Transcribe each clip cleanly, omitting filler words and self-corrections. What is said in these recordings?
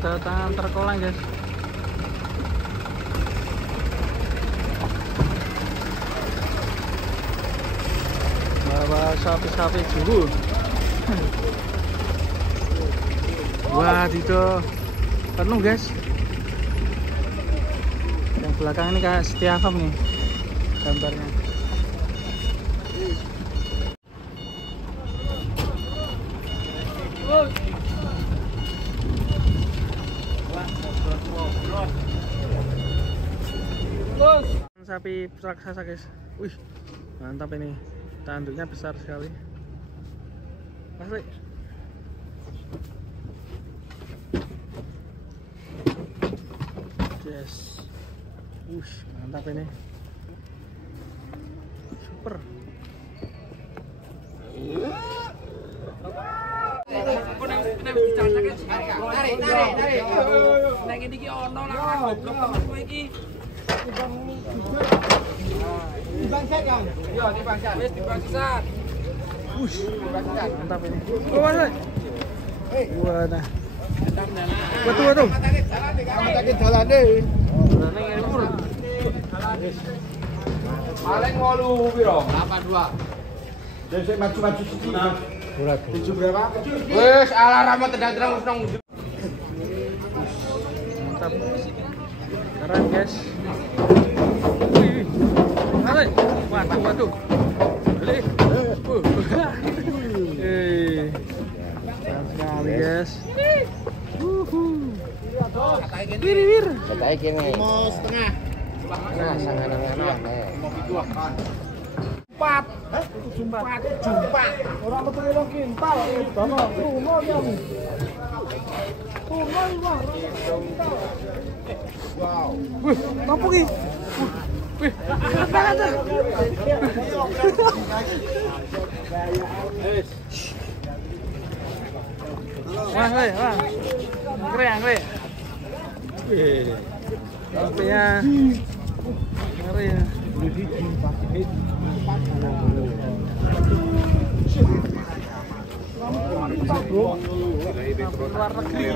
kedatangan terkolang guys. Bawa sapi-sapi dulu. Wah, itu penuh guys. Yang belakang ini kayak Setiavam nih gambarnya. Sapi raksasa guys. Wih, mantap ini. Tanduknya besar sekali. Asli. Yes. Wush, mantap ini. Super. Mantap ini. Oh, Mas. Wah, nah. Waduh. Sakit jalan deh. Jalannya ngepur. Paling 8 piro? 82. Dhisik maju-maju siji. 7 berapa? Wis alarm tendang-tendang wis nang. Mantap. Keren guys. Wih. Mari. Waduh. Beli. Keren sekali guys. Wir. Katanya kene. Mau setengah. Nah, sangan-sangan. Empat. Jumpat. Orang betul orang kintal. Dono rumo yang. Rumo. Wow. Wih, apa ki? Wih, ada. Wah. Keren. Wih. Sapinya ngeri ya. Luar negeri.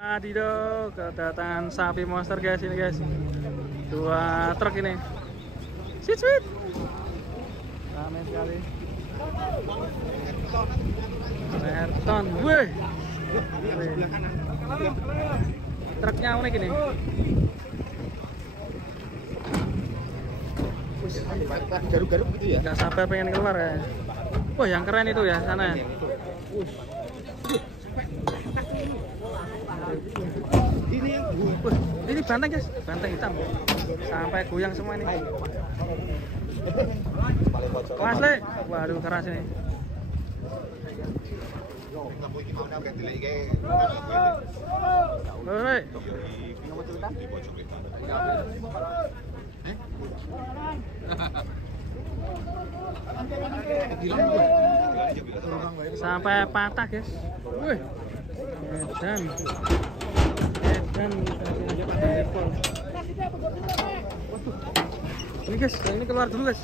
Adido, kedatangan sapi monster guys ini guys. 2 truk ini. Sweet. Ramai sekali. Ayrton, wih. Truknya unik ini. Garuk-garuk gitu ya. Gak sabar pengen keluar ya. Wah, yang keren itu ya sana. Ini banteng guys, banteng hitam. Sampai goyang semua ini. Asli, waduh keras ini. Sampai patah guys. Wih, edan ini guys, ini keluar dulu guys.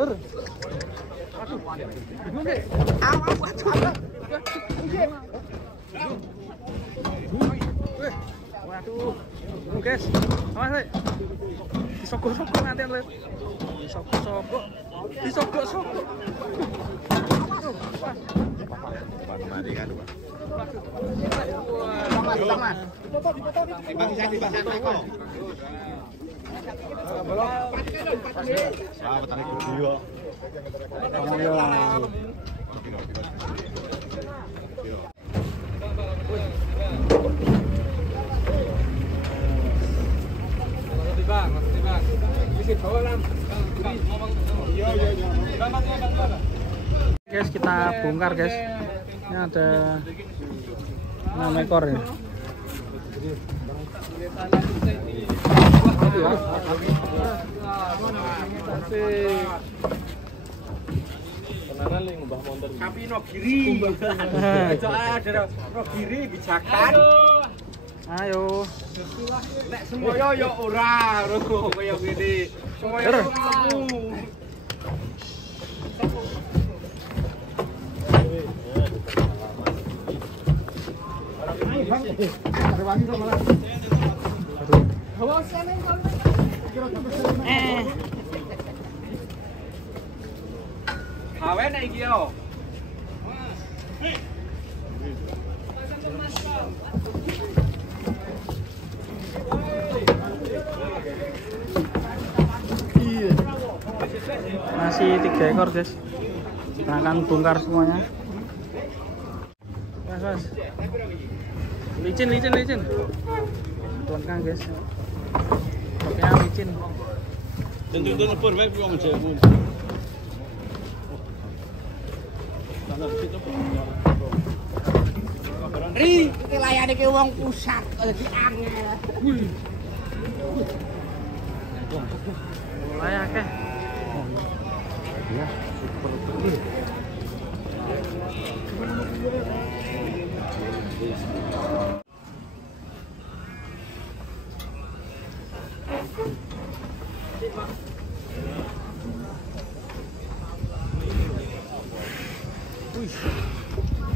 Aduh, bingung guys. Waduh, bingung guys. Awas le, disogok-sogok nanti le. Disogok-sogok. Mati kan, Pak. Sama. Guys, kita bongkar guys. Ini ada 6 ekor ya. Itu ya. Tenanan ling mbah montor. Tapi no kiri. Ada no kiri bijakan. Ayo. Nek semoyo yo ora, lho kaya ngene. Semoyo sepu. Awe nek iki yo. Masih 3 ekor guys. Kita akan bongkar semuanya. Mas. Licin. Tuan Kang guys. Oke, licin. Tentu pur wae wong jamu. Ri, iki layane ki wong pusat dadi angel. Mulai akeh. Ya, super gede.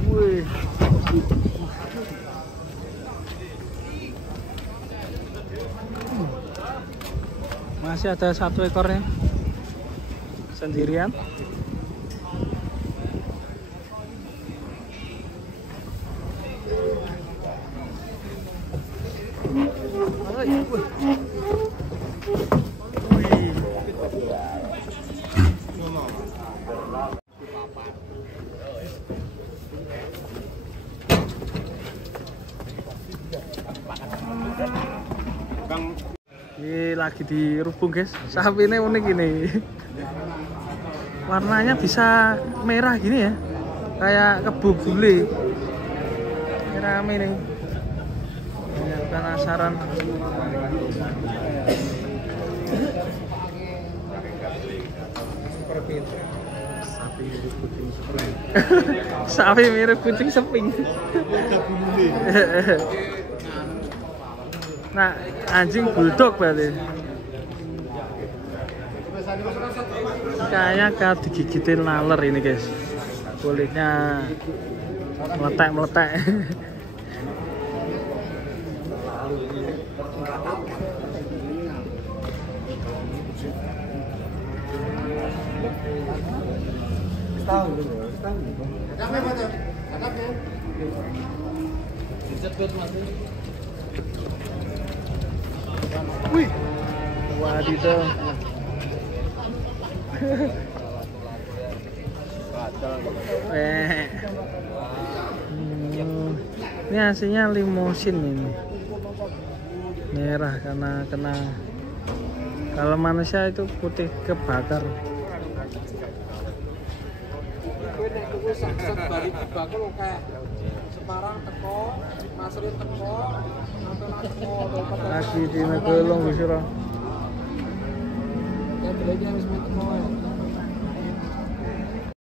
Wih. Masih ada 1 ekornya sendirian. Ini lagi dirubung guys. Sapi ini unik ini. Warnanya bisa merah gini ya, kayak kebu bule. Rame nih. Penasaran. Sapi mirip kucing seping. Nah, anjing bulldog berarti. Kayaknya digigitin laler ini guys. Kulitnya meletek. Wih, wadidaw. Ini hasilnya limosin ini. Merah karena kena. Kalau manusia itu putih kebakar. Lagi di Megolong Busiro.